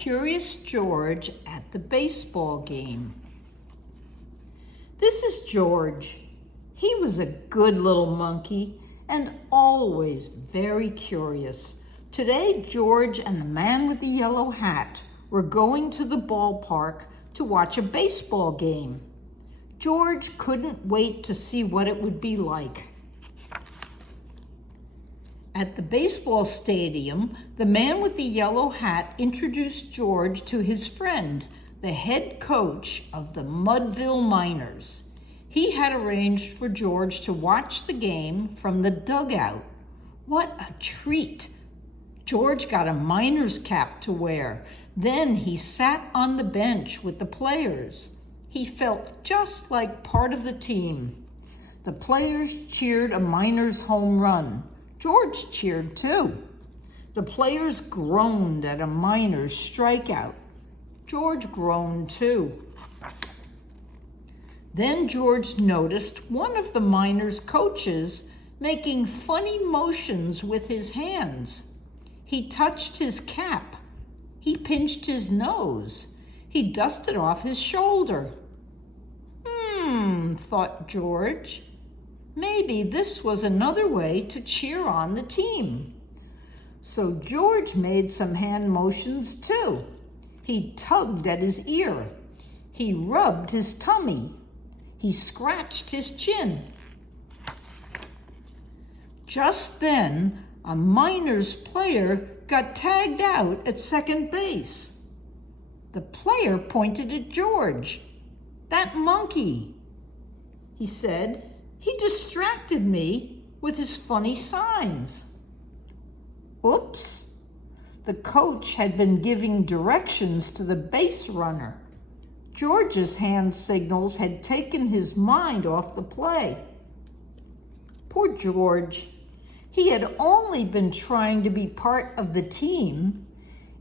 Curious George at the baseball game. This is George. He was a good little monkey and always very curious. Today, George and the man with the yellow hat were going to the ballpark to watch a baseball game. George couldn't wait to see what it would be like. At the baseball stadium, the man with the yellow hat introduced George to his friend, the head coach of the Mudville Miners. He had arranged for George to watch the game from the dugout. What a treat! George got a miner's cap to wear. Then he sat on the bench with the players. He felt just like part of the team. The players cheered a Miners' home run. George cheered too. The players groaned at a Miners' strikeout. George groaned too. Then George noticed one of the Miners' coaches making funny motions with his hands. He touched his cap. He pinched his nose. He dusted off his shoulder. Thought George. Maybe this was another way to cheer on the team. So George made some hand motions too. He tugged at his ear. He rubbed his tummy. He scratched his chin. Just then, a Miners player got tagged out at second base. The player pointed at George. "That monkey," he said. "He distracted me with his funny signs." Oops! The coach had been giving directions to the base runner. George's hand signals had taken his mind off the play. Poor George. He had only been trying to be part of the team.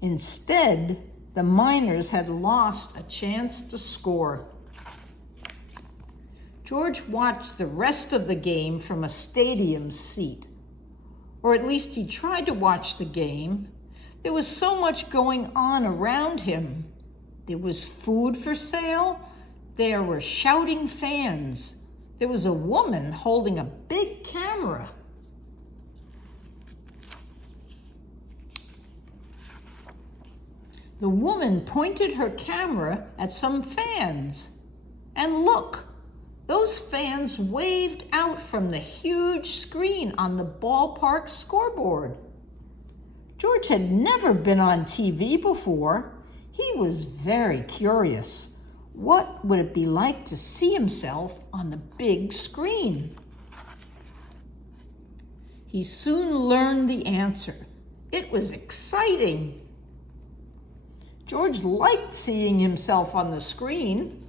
Instead, the Miners had lost a chance to score. George watched the rest of the game from a stadium seat. Or at least he tried to watch the game. There was so much going on around him. There was food for sale. There were shouting fans. There was a woman holding a big camera. The woman pointed her camera at some fans. And look! Those fans waved out from the huge screen on the ballpark scoreboard. George had never been on TV before. He was very curious. What would it be like to see himself on the big screen? He soon learned the answer. It was exciting. George liked seeing himself on the screen.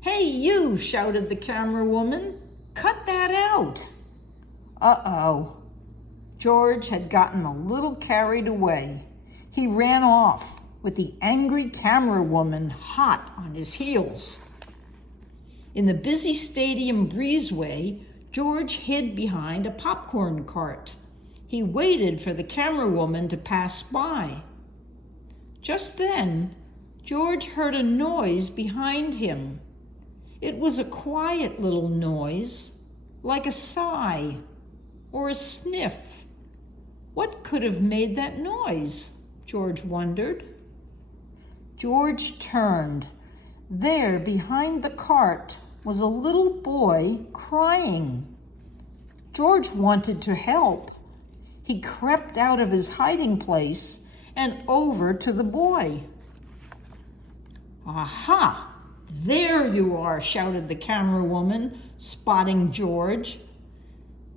"Hey, you," shouted the camera woman. "Cut that out." Uh-oh. George had gotten a little carried away. He ran off with the angry camera woman hot on his heels. In the busy stadium breezeway, George hid behind a popcorn cart. He waited for the camera woman to pass by. Just then, George heard a noise behind him. It was a quiet little noise, like a sigh or a sniff. What could have made that noise? George wondered. George turned. There, behind the cart, was a little boy crying. George wanted to help. He crept out of his hiding place and over to the boy. "Aha! There you are," shouted the camera woman, spotting George.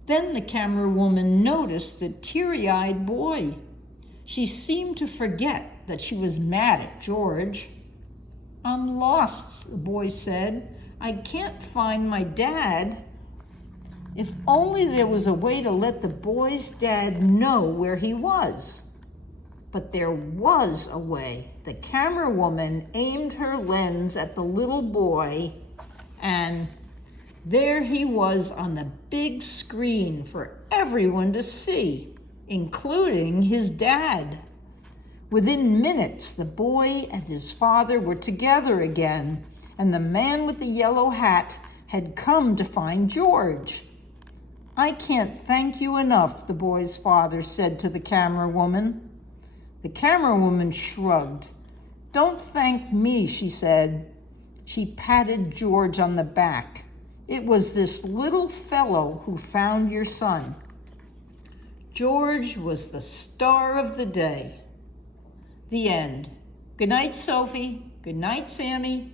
Then the camera woman noticed the teary-eyed boy. She seemed to forget that she was mad at George. "I'm lost," the boy said. "I can't find my dad." If only there was a way to let the boy's dad know where he was. But there was a way. The camera woman aimed her lens at the little boy, and there he was on the big screen for everyone to see, including his dad. Within minutes, the boy and his father were together again, and the man with the yellow hat had come to find George. "I can't thank you enough," the boy's father said to the camera woman. The camera woman shrugged. "Don't thank me," she said. She patted George on the back. "It was this little fellow who found your son." George was the star of the day. The end. Good night, Sophie. Good night, Sammy.